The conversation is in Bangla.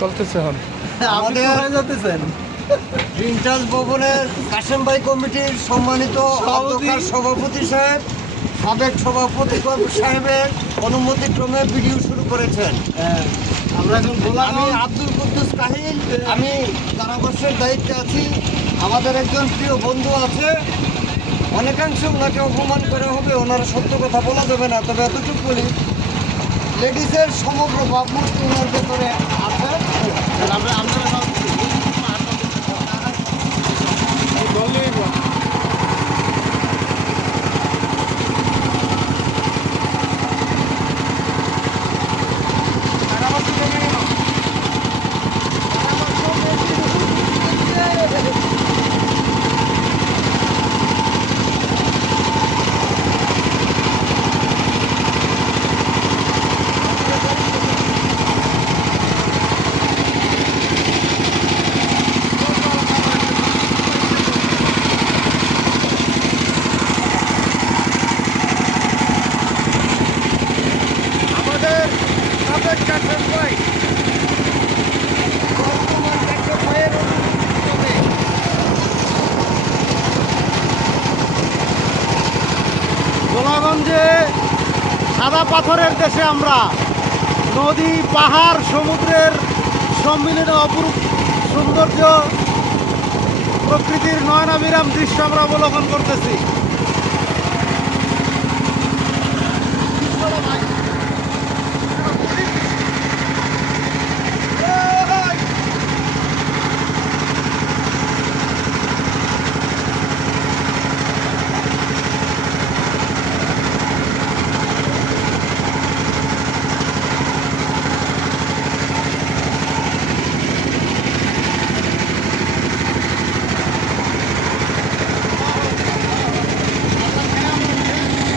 চলতেছে এখন। আমাদের প্রিন্টার্স ভবনের কাশেম ভাই কমিটির সম্মানিত অধ্যক্ষ সভাপতি সাহেব, সাবেক সভাপতি সাহেবের অনুমতিক্রমে ভিডিও শুরু করেছেন। আমরা এখন আমি আব্দুল কুদ্দুস কাহিল, আমি কারাবাসের দায়িত্বে আছি। আমাদের একজন প্রিয় বন্ধু আছে, অনেকাংশে ওনাকে অপমান করা হবে, ওনার সত্য কথা বলা যাবে না, তবে এতটুকু বলি লেডিসের সমগ্র ভাবমূর্তি ওনার ভেতরে আছে। গোলাগঞ্জে সাদা পাথরের দেশে আমরা নদী, পাহাড়, সমুদ্রের সম্মিলিত অপরূপ সৌন্দর্য, প্রকৃতির নয়নাভিরাম দৃশ্য আমরা অবলোকন করতেছি।